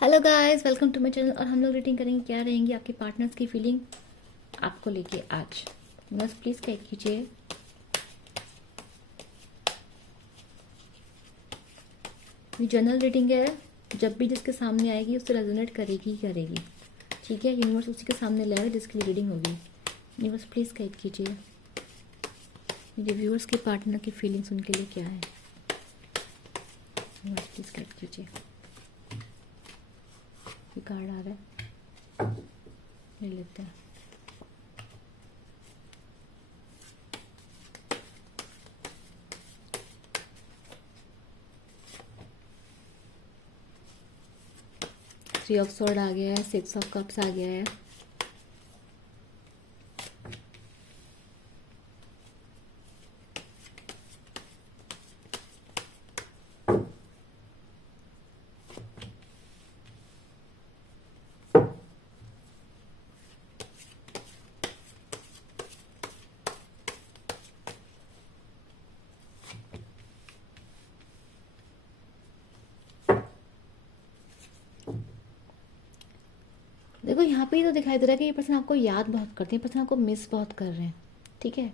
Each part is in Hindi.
Hello guys, welcome to my channel. और हम लोग रीडिंग करेंगे क्या रहेंगी आपके पार्टनर्स की फीलिंग आपको लेके आज। बस प्लीज़ क्या कीजिए। ये जनरल रीडिंग है, जब भी जिसके सामने आएगी उससे रेजोनेट करेगी ही करेगी। ठीक है, यूनिवर्स उसी के सामने लाएगा जिसकी रीडिंग होगी। यूनिवर्स प्लीज़ गाइड कीजिए मेरे व्यूअर्स के पार्टनर की फीलिंग्स उनके लिए क्या है। यूनिवर्स प्लीज़ गाइड कीजिए। ये कार्ड आ रहा है, ले लेते हैं। थ्री ऑफ सॉर्ड आ गया है, सिक्स ऑफ कप्स आ गया है। देखो यहाँ पे ही तो दिखाई दे रहा है कि ये पर्सन आपको याद बहुत करते हैं, पर्सन आपको मिस बहुत कर रहे हैं। ठीक है,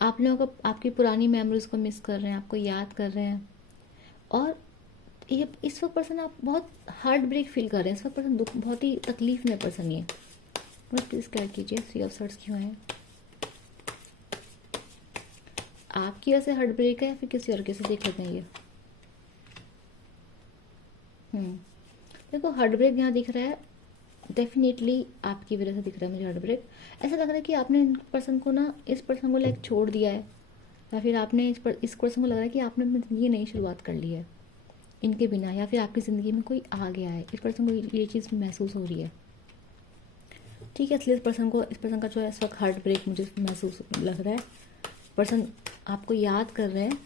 आप लोगों को आपकी पुरानी मेमोरीज को मिस कर रहे हैं, आपको याद कर रहे हैं। और ये इस वक्त पर्सन आप बहुत हार्ट ब्रेक फील कर रहे हैं। इस वक्त पर्सन दुख, बहुत ही तकलीफ में पर्सन ये। बस प्लीज क्या कीजिए। थ्री ऑफ सॉर्ड्स क्यों है? आपकी वजह से हार्ट ब्रेक है या फिर किसी और के से? देख लेते हैं ये। देखो हार्ट ब्रेक यहाँ दिख रहा है, डेफिनेटली आपकी वजह से दिख रहा है मुझे हार्ट ब्रेक। ऐसा लग रहा है कि आपने इस पर्सन को लाइक छोड़ दिया है, या फिर आपने इस पर्सन को लग रहा है कि आपने अपनी ज़िंदगी नई शुरुआत कर ली है इनके बिना, या फिर आपकी ज़िंदगी में कोई आ गया है। इस पर्सन को ये चीज़ महसूस हो रही है। ठीक है, इसलिए इस पर्सन का जो है इस वक्त हार्ट ब्रेक मुझे महसूस लग रहा है। पर्सन आपको याद कर रहे हैं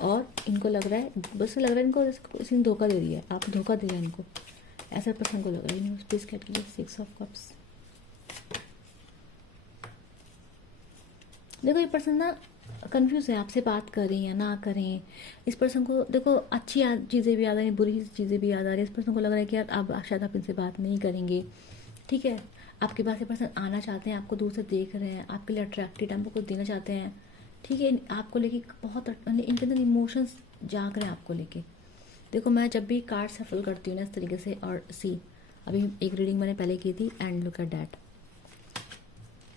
और इनको लग रहा है, बस लग रहा है इनको इसने धोखा दे दिया है, आप धोखा दे रहे हैं इनको, ऐसा पर्सन को लग रहा है। प्लीज क्या कीजिए। Six of cups. देखो ये पर्सन ना कंफ्यूज है, आपसे बात करें या ना करें। इस पर्सन को देखो अच्छी चीज़ें भी याद आ रही हैं, बुरी चीज़ें भी याद आ रही है। इस पर्सन को लग रहा है कि यार अब शायद आप इनसे बात नहीं करेंगे। ठीक है, आपके पास ये पर्सन आना चाहते हैं, आपको दूर से देख रहे हैं, आपके लिए अट्रैक्टेड, आपको कुछ देना चाहते हैं। ठीक है, आपको लेके बहुत इनके अंदर इमोशंस जाग रहे हैं आपको लेके। देखो मैं जब भी कार्ड सफल करती हूँ ना इस तरीके से, और सी अभी एक रीडिंग मैंने पहले की थी, एंड लुक एट डैट।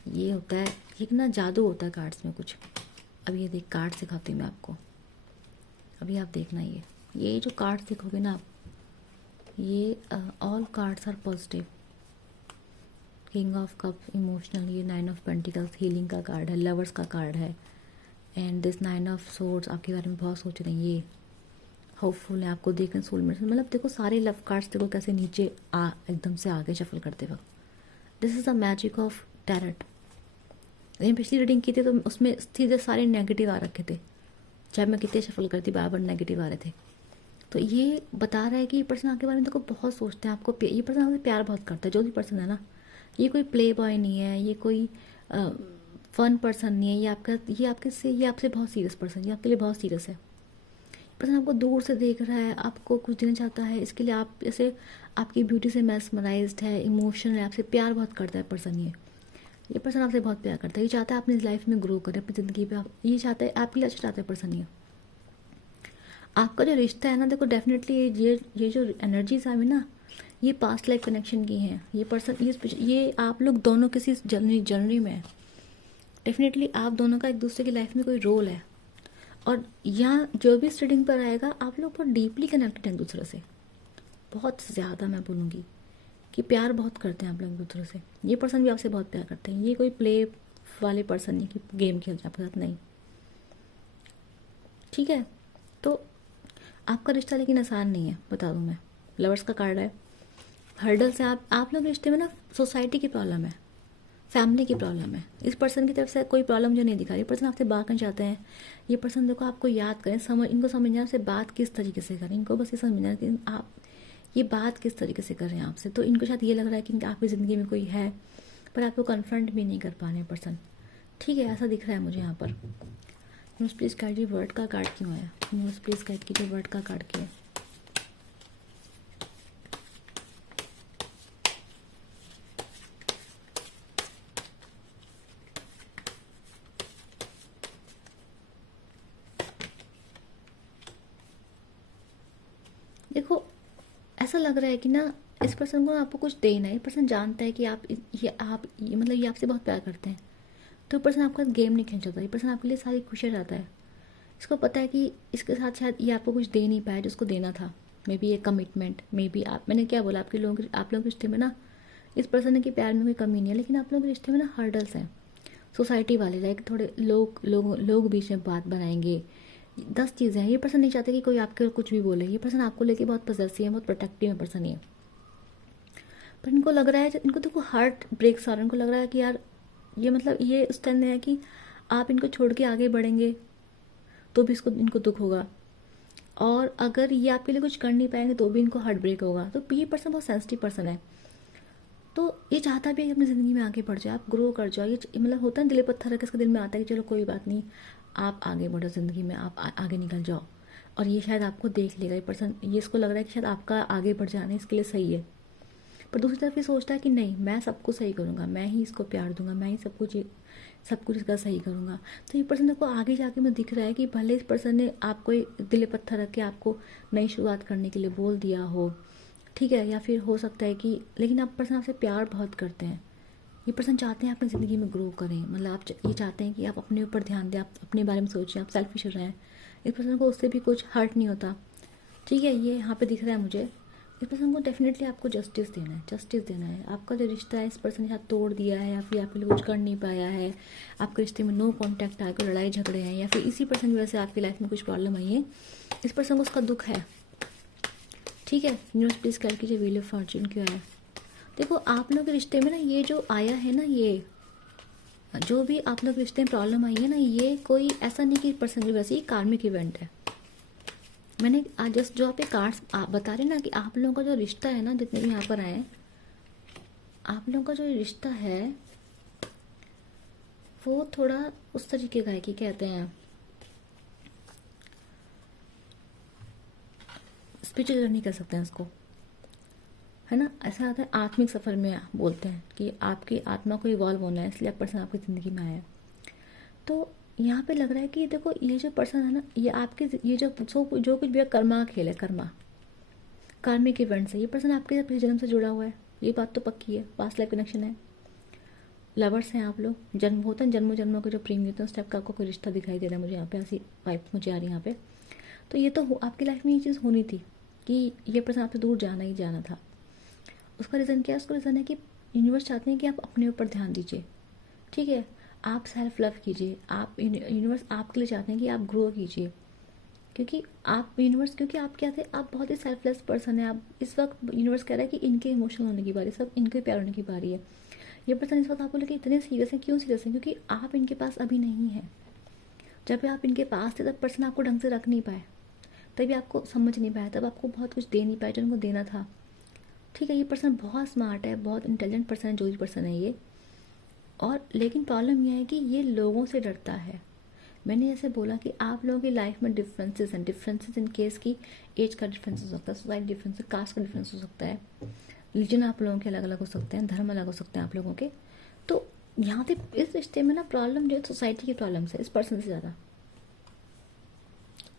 ये होता है, एक ना जादू होता है कार्ड्स में कुछ। अब ये देख, कार्ड सिखाती हूँ मैं आपको, अभी आप देखना। ये जो कार्ड्स देखोगे ना आप, ये all cards are positive. King of cup emotional, ये नाइन ऑफ पेंटिकल्स हीलिंग का कार्ड है, लवर्स का कार्ड है। And this nine of swords आपके बारे में बहुत सोच रहे हैं, ये होपफुल है, आपको देख रहे हैं सोलमेट। मतलब देखो सारे लव कार्ड्स देखो कैसे नीचे एकदम से आगे शफल करते वक्त। This is the magic of tarot. मैंने पिछली रीडिंग की थी तो उसमें सीधे सारे नेगेटिव आ रखे थे, चाहे मैं कितने शफल करती बार बार नेगेटिव आ रहे थे। तो ये बता रहा है कि ये पर्सन आपके बारे में देखो बहुत सोचते हैं, आपको ये पर्सन आपसे प्यार बहुत करता है। जो भी पर्सन है ना, ये कोई प्ले बॉय नहीं है, ये कोई फन पर्सन नहीं है, ये आपसे बहुत सीरियस पर्सन, ये आपके लिए बहुत सीरियस है। पर्सन आपको दूर से देख रहा है, आपको कुछ देना चाहता है, इसके लिए आप जैसे आपकी ब्यूटी से मैस्मराइज्ड है, इमोशनल है, आपसे प्यार बहुत करता है पर्सन। ये पर्सन आपसे बहुत प्यार करता है। ये चाहता है अपनी लाइफ में ग्रो करें, अपनी ज़िंदगी पे ये चाहता है, आपके लिए अच्छा चाहता है पर्सन। ये आपका जो रिश्ता है ना, देखो डेफिनेटली ये जो एनर्जीज आई ना, ये पास्ट लाइफ कनेक्शन की हैं। ये पर्सन ये आप लोग दोनों किसी जर्नी में है। डेफिनेटली आप दोनों का एक दूसरे की लाइफ में कोई रोल है। और यहाँ जो भी स्टडिंग पर आएगा, आप लोग बहुत डीपली कनेक्टेड हैं एक दूसरे से, बहुत ज़्यादा मैं बोलूँगी कि प्यार बहुत करते हैं आप लोग एक दूसरे से। ये पर्सन भी आपसे बहुत प्यार करते हैं। ये कोई प्ले वाले पर्सन नहीं कि गेम खेल जाए आपके साथ, नहीं। ठीक है, तो आपका रिश्ता लेकिन आसान नहीं है, बता दूँ मैं। लवर्स का कार्ड है, हर्डल से आप लोग रिश्ते में ना सोसाइटी की प्रॉब्लम है, फैमिली की प्रॉब्लम है। इस पर्सन की तरफ से कोई प्रॉब्लम जो नहीं दिखा रही। पर्सन आपसे बात करना चाहते हैं। ये पर्सन देखो आपको याद करें, इनको समझना आपसे बात किस तरीके से करें। इनको बस ये समझना कि आप ये बात किस तरीके से कर रहे हैं आपसे। तो इनको शायद ये लग रहा है कि आपकी ज़िंदगी में कोई है, पर आपको कन्फ्रंट भी नहीं कर पा रहे पर्सन। ठीक है, ऐसा दिख रहा है मुझे यहाँ पर। न्यूज़ प्लीज़ कीजिए, वर्ड का कार्ड क्यों आया? न्यूज़ प्लीज़ गाइड कीजिए, वर्ड का कार्ड क्यों है? देखो ऐसा लग रहा है कि ना इस पर्सन को आपको कुछ देना है। ये पर्सन जानता है कि आप मतलब ये आपसे बहुत प्यार करते हैं, तो ये पर्सन आपका गेम नहीं खेल चाहता। ये पर्सन आपके लिए सारी खुशियाँ चाहता है। इसको पता है कि इसके साथ शायद ये आपको कुछ दे नहीं पाया जिसको देना था। मे बी ये कमिटमेंट, मे बी आप, मैंने क्या बोला, आप लोगों के रिश्ते में ना इस पर्सन के प्यार में कोई कमी नहीं है, लेकिन आप लोगों के रिश्ते में ना हर्डल्स हैं। सोसाइटी वाले लाइक थोड़े लोग बीच में बात बनाएंगे। 10 चीज़ें हैं। ये पर्सन नहीं चाहते कि कोई आपके कुछ भी बोले। ये पर्सन आपको लेके बहुत पॉसेसिव है, बहुत प्रोटेक्टिव है पर्सन ये। पर इनको लग रहा है, इनको देखो हार्ट ब्रेक्स आ रहा है। इनको लग रहा है कि यार ये मतलब ये उस टाइम में है कि आप इनको छोड़ के आगे बढ़ेंगे तो भी इनको दुख होगा, और अगर ये आपके लिए कुछ कर नहीं पाएंगे तो भी इनको हार्ट ब्रेक होगा। तो ये पर्सन बहुत सेंसिटिव पर्सन है। तो ये चाहता भी है कि अपनी ज़िंदगी में आगे बढ़ जाए, आप ग्रो कर जाओ। ये मतलब होता है दिल पत्थर रख, इसके दिल में आता है कि चलो कोई बात नहीं, आप आगे बढ़ो ज़िंदगी में, आप आगे निकल जाओ। और ये शायद आपको देख लेगा ये पर्सन। ये इसको लग रहा है कि शायद आपका आगे बढ़ जाना इसके लिए सही है। पर दूसरी तरफ ये सोचता है कि नहीं, मैं सब कुछ सही करूँगा, मैं ही इसको प्यार दूंगा, मैं ही सब कुछ इसका सही करूँगा। तो ये पर्सन को आगे जाके मुझे दिख रहा है कि भले इस पर्सन ने आपको दिल पत्थर रख के आपको नई शुरुआत करने के लिए बोल दिया हो, ठीक है, या फिर हो सकता है कि, लेकिन आप पर्सन आपसे प्यार बहुत करते हैं। ये पर्सन चाहते हैं अपनी ज़िंदगी में ग्रो करें। मतलब ये चाहते हैं कि आप अपने ऊपर ध्यान दें, आप अपने बारे में सोचें, आप सेल्फिश रहें। इस पर्सन को उससे भी कुछ हर्ट नहीं होता, ठीक है। ये यहाँ पे दिख रहा है मुझे। इस पर्सन को डेफिनेटली आपको जस्टिस देना है, जस्टिस देना है। आपका जो रिश्ता है इस पर्सन के साथ तोड़ दिया है, या फिर आपके लिए कुछ कर नहीं पाया है, आपके रिश्ते में नो कॉन्टैक्ट आया, कोई लड़ाई झगड़े हैं, या फिर इसी पर्सन की वजह से आपकी लाइफ में कुछ प्रॉब्लम आई है, इस पर्सन को उसका दुख है, ठीक है। न्यूज़ प्लीज़ कर कीजिए व्हील ऑफ फॉर्च्यून क्यों है। देखो आप लोग के रिश्ते में ना ये जो आया है ना, ये जो भी आप लोग के रिश्ते में प्रॉब्लम आई है ना, ये कोई ऐसा नहीं कि पर्सन की वजह से, ये कार्मिक इवेंट है। मैंने आज जस्ट जो आपके कार्ड्स बता रहे ना कि आप लोगों का जो रिश्ता है ना, जितने भी यहाँ पर आए, आप लोगों का जो रिश्ता है वो थोड़ा उस तरीके का है कि कहते हैं स्पिरिचुअल जर्नी कर सकते हैं उसको, है ना। ऐसा आता है आत्मिक सफ़र में बोलते हैं कि आपकी आत्मा को इवॉल्व होना है, इसलिए पर्सन आपकी ज़िंदगी में आया है। तो यहाँ पे लग रहा है कि देखो ये जो पर्सन है ना, ये आपके ये जो कुछ भी कर्मा का खेल है, कर्मा कार्मिक इवेंट से ये पर्सन आपके साथ पिछले जन्म से जुड़ा हुआ है। ये बात तो पक्की है, पास्ट लाइफ कनेक्शन है। लवर्स हैं आप लोग, जन्म होता है, जन्मों जन्मों के जो प्रेम होते हैं उस टाइप का आपको कोई रिश्ता दिखाई दे रहा है मुझे यहाँ पे, ऐसी वाइब मुझे आ रही है यहाँ पे। तो ये तो आपकी लाइफ में ये चीज़ होनी थी कि ये पर्सन आपसे दूर जाना ही जाना था। उसका रीज़न क्या है? उसका रीज़न है कि यूनिवर्स चाहते हैं कि आप अपने ऊपर ध्यान दीजिए, ठीक है। आप सेल्फ लव कीजिए, आप यूनिवर्स आपके लिए चाहते हैं कि आप ग्रो कीजिए, क्योंकि आप क्या थे, आप बहुत ही सेल्फलेस पर्सन है। आप इस वक्त यूनिवर्स कह रहा है कि इनके इमोशनल होने की बारी, सब इनके प्यार होने की बारी है। ये पर्सन इस वक्त आपको लेकर इतने सीरियस हैं। क्यों सीरियस हैं? क्योंकि आप इनके पास अभी नहीं है। जब आप इनके पास थे तब पर्सन आपको ढंग से रख नहीं पाए, तभी आपको समझ नहीं पाया, तब आपको बहुत कुछ दे नहीं पाया जो उनको देना था, ठीक है। ये पर्सन बहुत स्मार्ट है, बहुत इंटेलिजेंट पर्सन है, जो भी पर्सन है ये। और लेकिन प्रॉब्लम यह है कि ये लोगों से डरता है। मैंने ऐसे बोला कि आप लोगों की लाइफ में डिफरेंसेस हैं, डिफरेंसेस इन केस की एज का डिफरेंस हो सकता है, सोसाइटी डिफरेंस है, कास्ट का डिफरेंस हो सकता है, रिलीजन आप लोगों के अलग अलग हो सकते हैं, धर्म अलग हो सकते हैं आप लोगों के। तो यहाँ पे इस रिश्ते में ना प्रॉब्लम जो है सोसाइटी की प्रॉब्लम है, इस पर्सन से ज़्यादा।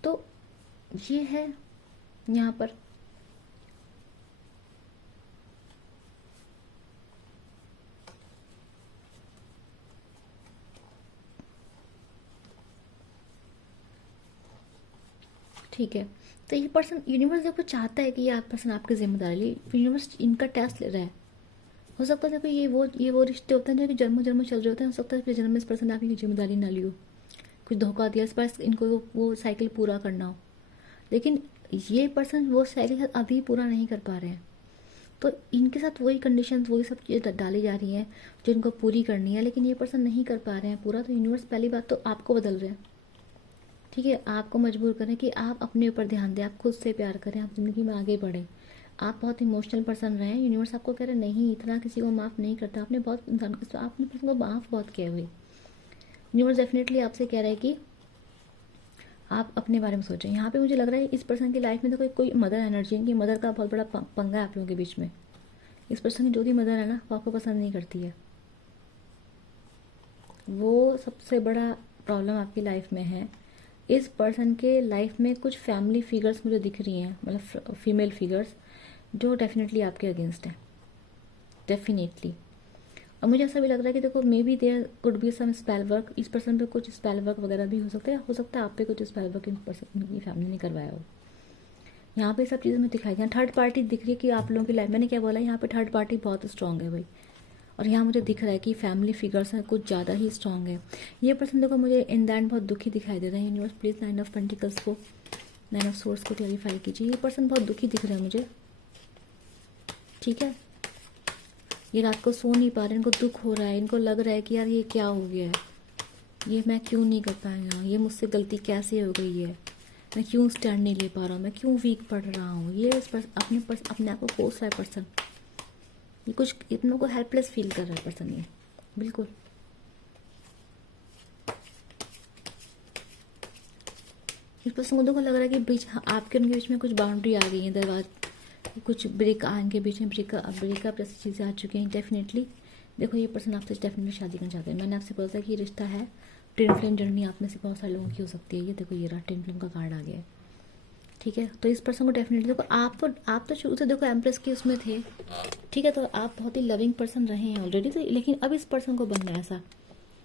तो ये है यहाँ पर। ठीक है, तो ये पर्सन यूनिवर्स जब चाहता है कि ये आप पर्सन आपकी जिम्मेदारी ले, यूनिवर्स इनका टेस्ट ले रहा है। हो सकता है कि ये वो रिश्ते होते हैं जो कि जन्मों जन्मों चल रहे होते हैं। हो सकता है फिर जन्म में इस पर्सन ने आपकी जिम्मेदारी ना ली हो, कुछ धोखा दिया, इस पर इनको वो साइकिल पूरा करना हो, लेकिन ये पर्सन वो साइकिल अभी पूरा नहीं कर पा रहे हैं। तो इनके साथ वही कंडीशंस, वही सब चीज़ें डाली जा रही हैं जो इनको पूरी करनी है, लेकिन ये पर्सन नहीं कर पा रहे हैं पूरा। तो यूनिवर्स पहली बात तो आपको बदल रहे हैं, ठीक है। आपको मजबूर करें कि आप अपने ऊपर ध्यान दें, आप खुद से प्यार करें, आप ज़िंदगी में आगे बढ़ें। आप बहुत इमोशनल पर्सन रहे हैं, यूनिवर्स आपको कह रहे नहीं, इतना किसी को माफ़ नहीं करता। आपने बहुत इंसान आपने पर्सन को माफ़ बहुत किया हुई। यूनिवर्स डेफिनेटली आपसे कह रहा है कि आप अपने बारे में सोचें। यहाँ पे मुझे लग रहा है इस पर्सन की लाइफ में तो कोई मदर एनर्जी है कि मदर का बहुत बड़ा पंगा है आप लोगों के बीच में। इस पर्सन की जो भी मदर है ना, वो आपको पसंद नहीं करती है। वो सबसे बड़ा प्रॉब्लम आपकी लाइफ में है। इस पर्सन के लाइफ में कुछ फैमिली फिगर्स मुझे दिख रही हैं, मतलब फीमेल फिगर्स, जो डेफिनेटली आपके अगेंस्ट हैं, डेफिनेटली। और मुझे ऐसा भी लग रहा है कि देखो maybe there could be some spell work, इस पर्सन पे कुछ स्पेल वर्क वगैरह भी हो सकता है आप पे कुछ स्पेल वर्क इन पर्सन की फैमिली ने करवाया हो। यहाँ पे सब चीज़ें मुझे दिखाई दी, थर्ड पार्टी दिख रही है कि आप लोगों की लाइफ, मैंने क्या बोला, यहाँ पे थर्ड पार्टी बहुत स्ट्रांग है भाई। और यहाँ मुझे दिख रहा है कि फैमिली फिगर्स हैं कुछ ज़्यादा ही स्ट्रांग है। ये पर्सन देखो मुझे इन द एंड बहुत दुखी दिखाई दे रहा है। यूनिवर्स प्लीज़ 9 ऑफ पेंटिकल्स को, 9 ऑफ सोर्स को क्लैरिफाई कीजिए। ये पर्सन बहुत दुखी दिख रहा है मुझे, ठीक है। ये रात को सो नहीं पा रहे, इनको दुख हो रहा है, इनको लग रहा है कि यार ये क्या हो गया है, ये मैं क्यों नहीं कर पाया, ये मुझसे गलती कैसे हो गई है, मैं क्यों स्टैंड नहीं ले पा रहा हूँ, मैं क्यों वीक पड़ रहा हूँ। ये अपने आप को कोस रहा है पर्सन, ये कुछ इतनों को हेल्पलेस फील कर रहा है पर्सन, ये बिल्कुल। इस पर्सन को देखो लग रहा है कि बीच आपके उनके बीच में कुछ बाउंड्री आ गई है, दरवाजा कुछ ब्रेक इनके बीच में ब्रेकअप जैसी चीज़ें आ चुकी हैं डेफिनेटली। देखो ये पर्सन आपसे डेफिनेटली शादी करना चाहते हैं। मैंने आपसे बोला था कि ये रिश्ता है, ट्विन फ्लेम जर्नी आप में से बहुत सारे लोगों की हो सकती है। ये देखो ये रहा ट्विन फ्लेम का कार्ड आ गया है, ठीक है। तो इस पर्सन को डेफिनेटली देखो आप तो शुरू से देखो एम्प्रेस के उसमें थे, ठीक है। तो आप बहुत ही लविंग पर्सन रहे हैं ऑलरेडी, तो लेकिन अब इस पर्सन को बनना है ऐसा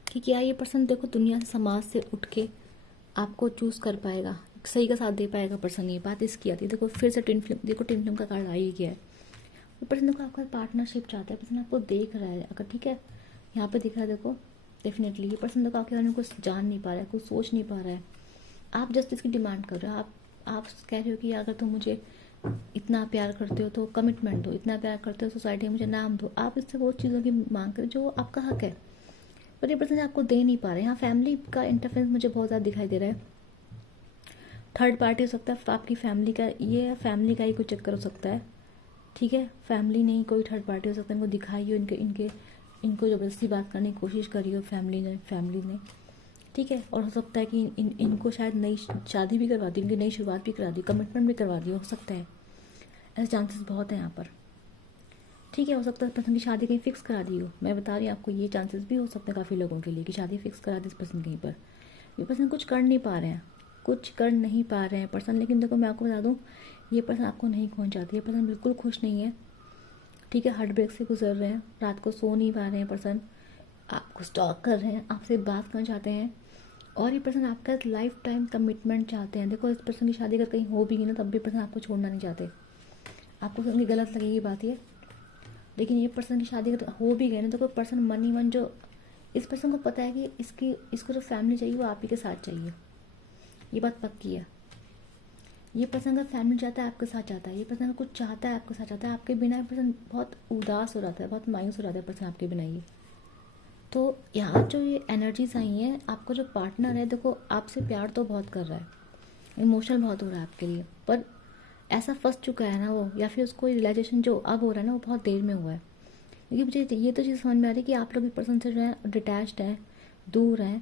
कि क्या ये पर्सन देखो दुनिया से समाज से उठ के आपको चूज़ कर पाएगा, सही का साथ दे पाएगा पर्सन। ये बात इसकी आती है। देखो फिर से ट्विन फ्लेम, देखो ट्विन फ्लेम का कार्ड आ ही गया है। तो पर्सन देखो आपका पार्टनरशिप चाहता है, पर्सन आपको देख रहा है अगर, ठीक है। यहाँ पे दिख रहा है देखो डेफिनेटली ये पर्सन देखो आपके बारे में कुछ जान नहीं पा रहा है, कुछ सोच नहीं पा रहा है। आप जस्टिस की डिमांड कर रहे हो, आप कह रहे हो कि अगर तुम मुझे इतना प्यार करते हो तो कमिटमेंट दो, इतना प्यार करते हो सोसाइटी में मुझे नाम दो। आप इससे वो चीज़ों की मांग करें जो आपका हक है, पर ये पर्सन आपको दे नहीं पा रहे। यहाँ फैमिली का इंटरफेरेंस मुझे बहुत ज़्यादा दिखाई दे रहा है। थर्ड पार्टी हो सकता है आपकी फैमिली का, ये फैमिली का ही कोई चक्कर हो सकता है, ठीक है। फैमिली नहीं कोई थर्ड पार्टी हो सकता है, इनको दिखाई हो, इनको ज़बरदस्ती बात करने की कोशिश करी हो फैमिली ने, ठीक है। और हो सकता है कि इनको शायद नई शादी भी करवा दी, इनकी नई शुरुआत भी करा दी, कमिटमेंट भी करवा दी, हो सकता है। ऐसे चांसेस बहुत हैं यहाँ पर, ठीक है। हो सकता है पर्सन की शादी कहीं फिक्स करा दी हो, मैं बता रही हूँ आपको, ये चांसेस भी हो सकते हैं काफ़ी लोगों के लिए कि शादी फिक्स करा दी इस पर्सन कहीं पर। ये पर्सन कुछ कर नहीं पा रहे हैं पर्सन। लेकिन देखो मैं आपको बता दूँ, ये पर्सन आपको नहीं खोना चाहती, ये पर्सन बिल्कुल खुश नहीं है, ठीक है। हार्ट ब्रेक से गुजर रहे हैं, रात को सो नहीं पा रहे हैं पर्सन, आपको स्टॉक कर रहे हैं, आपसे बात करना चाहते हैं। और ये पर्सन आपका लाइफ टाइम कमिटमेंट चाहते हैं। देखो इस पर्सन की शादी अगर कहीं हो भी गई ना, तब भी पर्सन आपको छोड़ना नहीं चाहते। आपको उनकी गलत लगेगी बात ये, लेकिन ये पर्सन की शादी अगर हो भी गई ना, तो कोई पर्सन मन ही मन, जो इस पर्सन को पता है कि इसको जो फैमिली चाहिए वो आप ही के साथ चाहिए, ये बात पक्की है। ये पर्सन अगर फैमिली चाहता है आपके साथ चाहता है, ये पर्सन अगर कुछ चाहता है आपके साथ चाहता है। आपके बिना पर्सन बहुत उदास हो जाता है, बहुत मायूस हो जाता है पर्सन आपके बिना। ये तो यहाँ जो ये एनर्जीज आई हैं, आपका जो पार्टनर है देखो आपसे प्यार तो बहुत कर रहा है, इमोशनल बहुत हो रहा है आपके लिए, पर ऐसा फंस चुका है ना वो, या फिर उसको रियलाइजेशन जो अब हो रहा है ना वो बहुत देर में हुआ है। क्योंकि मुझे ये तो चीज़ समझ में आ रही है कि आप लोग इस पर्सन से जो है डिटैच्ड हैं, दूर हैं,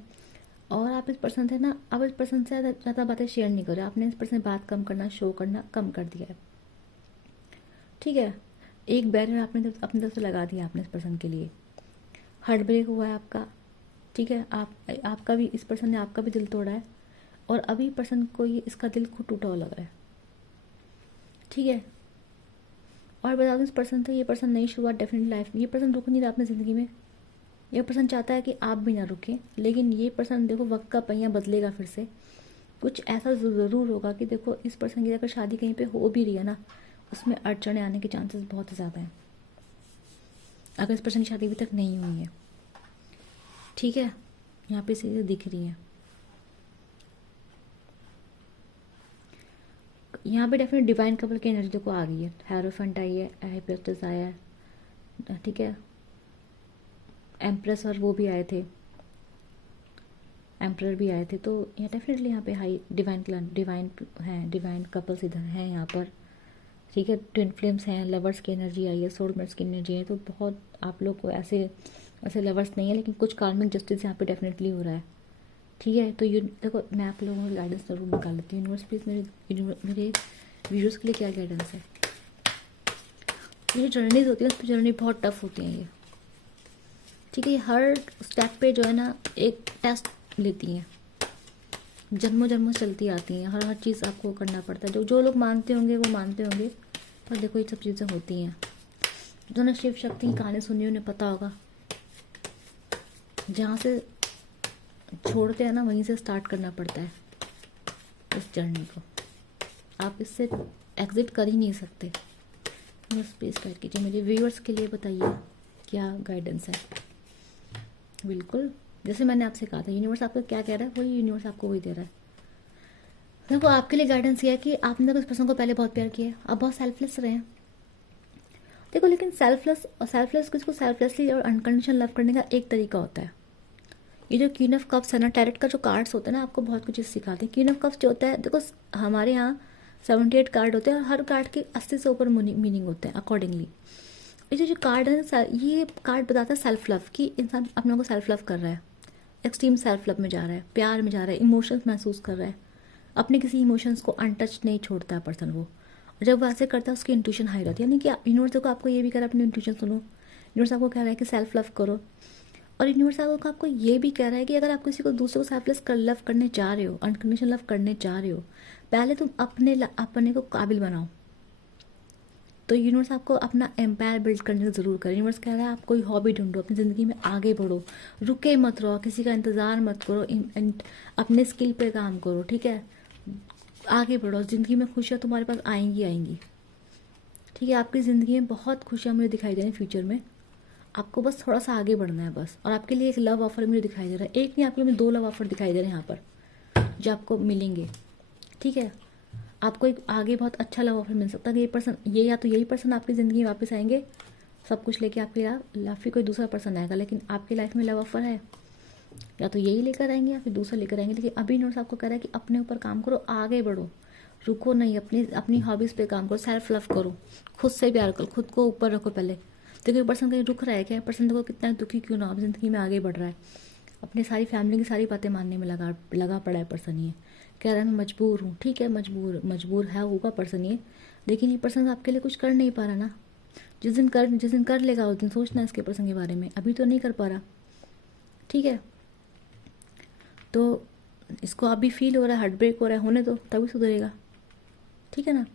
और आप इस पर्सन से ना, अब इस पर्सन से ज़्यादा बातें शेयर नहीं कर रहे, आपने इस पर्सन से बात कम करना, शो करना कम कर दिया है, ठीक है। एक बैरियर आपने अपनी तरफ से लगा दिया आपने इस पर्सन के लिए। हार्ट ब्रेक हुआ है आपका, ठीक है। आपका भी, इस पर्सन ने आपका भी दिल तोड़ा है, और अभी पर्सन को ये इसका दिल खुद टूटा हुआ लग रहा है, ठीक है। और बता दूँ इस पर्सन से, ये पर्सन नई शुरुआत डेफिनेटली लाइफ में, ये पर्सन रुक नहीं रहा अपनी ज़िंदगी में। ये पर्सन चाहता है कि आप भी ना रुकें, लेकिन ये पर्सन देखो वक्त का पहिया बदलेगा फिर से। कुछ ऐसा ज़रूर होगा कि देखो इस पर्सन की अगर शादी कहीं पे हो भी रही है ना, उसमें अड़चने आने के चांसेस बहुत ज़्यादा हैं, अगर इस पर्सन की शादी अभी तक नहीं हुई है, ठीक है। यहाँ पे चीज़ें दिख रही हैं। यहाँ पे डेफिनेट डिवाइन कपल की एनर्जी देखो आ गई है। हेरोफेंट आई है, हाइपिस्टस आया है, ठीक है। एम्प्रेस और वो भी आए थे, एम्प्रर भी आए थे। तो यहाँ डेफिनेटली यहाँ पे हाई डिवाइन कपल्स इधर हैं यहाँ पर, ठीक है। ट्विन फ्लेम्स हैं, लवर्स की एनर्जी आई है, सोलमेट्स की एनर्जी है। तो बहुत आप लोग को ऐसे लवर्स नहीं है, लेकिन कुछ कार्मिक जस्टिस यहाँ पे डेफिनेटली हो रहा है, ठीक है। तो ये देखो मैं आप लोगों को गाइडेंस जरूर निकाल लेती हूँ। यूनिवर्स प्लीज़ मेरे वीडियोज़ के लिए क्या गाइडेंस है। ये जर्नीज होती है, उस पर जर्नी बहुत टफ होती हैं ये, ठीक है। हर स्टेप पे जो है ना एक टेस्ट लेती हैं, जन्मों जन्मों से चलती आती हैं, हर हर चीज़ आपको करना पड़ता है। जो जो लोग मानते होंगे वो मानते होंगे, पर देखो ये सब चीज़ें होती हैं। जिन्होंने शिव शक्ति की कहानी सुनी उन्हें पता होगा, जहाँ से छोड़ते हैं ना वहीं से स्टार्ट करना पड़ता है इस जर्नी को। आप इससे एग्जिट कर ही नहीं सकते। बस प्लीज़ गाइड कीजिए मेरे व्यूअर्स के लिए, बताइए क्या गाइडेंस है। बिल्कुल जैसे मैंने आपसे कहा था, यूनिवर्स आपको क्या कह रहा है वही यूनिवर्स आपको वही दे रहा है। देखो आपके लिए गाइडेंस ये है कि आपने तो उस पर्सन को पहले बहुत प्यार किया है, आप बहुत सेल्फलेस रहे हैं। देखो लेकिन सेल्फलेस किसको सेल्फलेसली और अनकंडीशनल लव करने का एक तरीका होता है। ये जो क्वीन ऑफ कप्स है ना, टैरेट का जो कार्ड्स होते हैं ना, आपको बहुत कुछ चीज़ सिखाते हैं। क्वीन ऑफ कप्स जो होता है, देखो हमारे यहाँ 78 कार्ड होते हैं और हर कार्ड के 80 से ऊपर मीनिंग होते हैं अकॉर्डिंगली। ये जो कार्ड है ये कार्ड बताता है सेल्फ लव, कि इंसान अपने को सेल्फ लव कर रहा है, एक्सट्रीम सेल्फ लव में जा रहा है, प्यार में जा रहा है, इमोशंस महसूस कर रहा है, अपने किसी इमोशंस को अनटच नहीं छोड़ता है पर्सन वो। जब वो ऐसे करता है उसकी इंट्यूशन हाई रहती है, यानी कि यूनिवर्स को आपको ये भी कह रहा है अपनी इंट्यूशन सुनो। यूनिवर्स आपको कह रहा है कि सेल्फ लव करो, और यूनिवर्स आपको ये भी कह रहा है कि अगर आप किसी को दूसरे को सेल्फलेस लव करने जा रहे हो, अनकंडीशनल लव करने जा रहे हो, पहले तुम अपने को काबिल बनाओ। तो यूनिवर्स आपको अपना एम्पायर बिल्ड करने की ज़रूर करें। यूनिवर्स कह रहा है आप कोई हॉबी ढूंढो, अपनी ज़िंदगी में आगे बढ़ो, रुके मत रहो, किसी का इंतज़ार मत करो, अपने स्किल पे काम करो, ठीक है, आगे बढ़ो। ज़िंदगी में खुशियाँ तुम्हारे पास आएंगी आएंगी, ठीक है। आपकी ज़िंदगी में बहुत खुशियाँ मुझे दिखाई दे रही हैं फ्यूचर में, आपको बस थोड़ा सा आगे बढ़ना है बस। और आपके लिए एक लव ऑफर मुझे दिखाई दे रहा है, एक नहीं आपके लिए 2 लव ऑफर दिखाई दे रहे हैं यहाँ पर जो आपको मिलेंगे, ठीक है। आपको एक आगे बहुत अच्छा लव ऑफर मिल सकता है। ये पर्सन या तो यही पर्सन आपकी ज़िंदगी में वापस आएंगे सब कुछ लेके, आपके या फिर कोई दूसरा पर्सन आएगा, लेकिन आपकी लाइफ में लव ऑफर है, या तो यही लेकर आएंगे या फिर दूसरा लेकर आएंगे। लेकिन अभी यूनिवर्स आपको कह रहा है कि अपने ऊपर काम करो, आगे बढ़ो, रुको नहीं, अपनी हॉबीज़ पे काम करो, सेल्फ लव करो, खुद से प्यार करो, खुद को ऊपर रखो पहले। देखो पर्सन कहीं रुक रहा है क्या, पर्सन देखो कितना दुखी क्यों ना, ज़िंदगी में आगे बढ़ रहा है, अपनी सारी फैमिली की सारी बातें मानने में लगा पड़ा है पर्सन। ये कह रहा है मैं मजबूर हूँ, ठीक है, मजबूर है होगा पर्सन ये, लेकिन ये पर्सन आपके लिए कुछ कर नहीं पा रहा ना। जिस दिन कर लेगा उस दिन सोचना इसके पर्सन के बारे में, अभी तो नहीं कर पा रहा, ठीक है। तो इसको अभी फील हो रहा है, हार्ट ब्रेक हो रहा है, होने दो, तभी सुधरेगा, ठीक है ना।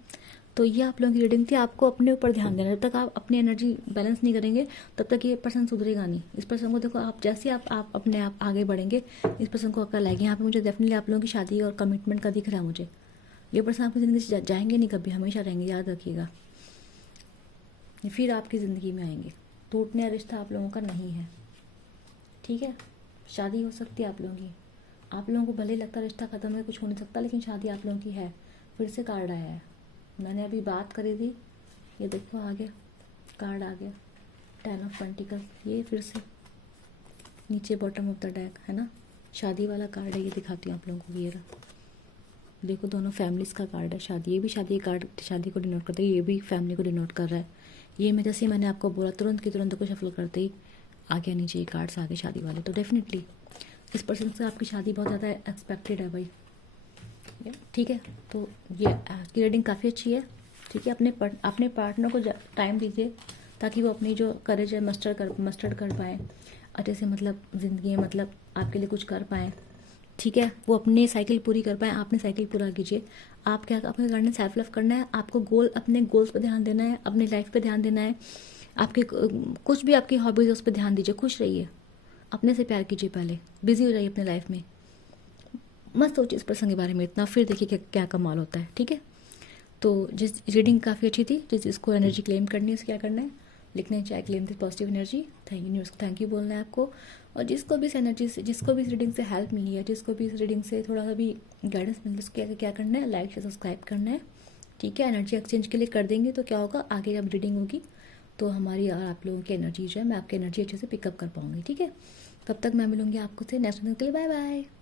तो ये आप लोगों की रीडिंग थी। आपको अपने ऊपर ध्यान देना, जब तक आप अपनी एनर्जी बैलेंस नहीं करेंगे तब तक ये पर्सन सुधरेगा नहीं। इस पर्सन को देखो, आप जैसे आप अपने आप आगे बढ़ेंगे, इस पर्सन को अकल आएगी। यहाँ पे मुझे डेफिनेटली आप लोगों की शादी और कमिटमेंट का दिख रहा है मुझे। ये पर्सन आपकी ज़िंदगी से जाएंगे नहीं कभी, हमेशा रहेंगे, याद रखिएगा। फिर आपकी ज़िंदगी में आएंगे। टूटने का रिश्ता आप लोगों का नहीं है, ठीक है। शादी हो सकती है आप लोगों की, आप लोगों को भले लगता रिश्ता खत्म है, कुछ हो नहीं सकता, लेकिन शादी आप लोगों की है। फिर से कार्ड आया है, मैंने अभी बात करी थी, ये देखो आ गया कार्ड, आ गया 10 ऑफ पेंटिकल, ये फिर से नीचे बॉटम ऑफ द डेक है ना, शादी वाला कार्ड है। ये दिखाती हूँ आप लोगों को, ये रहा देखो, दोनों फैमिलीज़ का कार्ड है। शादी, ये भी शादी कार्ड शादी को डिनोट करता है, ये भी फैमिली को डिनोट कर रहा है। ये मैं जैसे मैंने आपको बोला तुरंत की तुरंत को शफल करते ही आ गया नीचे ये कार्ड्स आ गए शादी वाले। तो डेफिनेटली इस पर्सन से आपकी शादी बहुत ज़्यादा एक्सपेक्टेड है भाई, ठीक है। तो ये आपकी रीडिंग काफ़ी अच्छी है, ठीक है। अपने पार्टनर को टाइम दीजिए ताकि वो अपनी जो करेज है मस्टर्ड कर पाएँ अच्छे से, मतलब ज़िंदगी में मतलब आपके लिए कुछ कर पाएँ, ठीक है। वो अपनी साइकिल पूरी कर पाएँ, आपने साइकिल पूरा कीजिए। आप क्या आपको करना है, सेल्फ लव करना है, आपको अपने गोल्स पर ध्यान देना है, अपनी लाइफ पे ध्यान देना है, आपके कुछ भी आपकी हॉबीज़ है उस पर ध्यान दीजिए, खुश रहिए, अपने से प्यार कीजिए, पहले बिजी हो जाइए अपने लाइफ में, मत सोचिए इस पर्सन के बारे में इतना, फिर देखिए क्या कमाल होता है, ठीक है। तो जिस रीडिंग काफ़ी अच्छी थी, जिसको एनर्जी क्लेम करनी है उसको क्या करना है, लिखना है चाहे claim this positive energy, thank you बोलना है आपको। और जिसको भी इस एनर्जी से, जिसको भी इस रीडिंग से हेल्प मिली है, जिसको भी इस रीडिंग से थोड़ा सा भी गाइडेंस मिली है, उसको क्या करना है, लाइक से सब्सक्राइब करना है, ठीक है। एनर्जी एक्सचेंज के लिए कर देंगे तो क्या होगा, आगे जब रीडिंग होगी तो हमारी और आप लोगों की एनर्जी जो है, मैं आपकी एनर्जी अच्छे से पिकअप कर पाऊंगी, ठीक है। तब तक मैं मिलूंगी आपको से नेक्स्ट वीडियो के लिए, बाय बाय।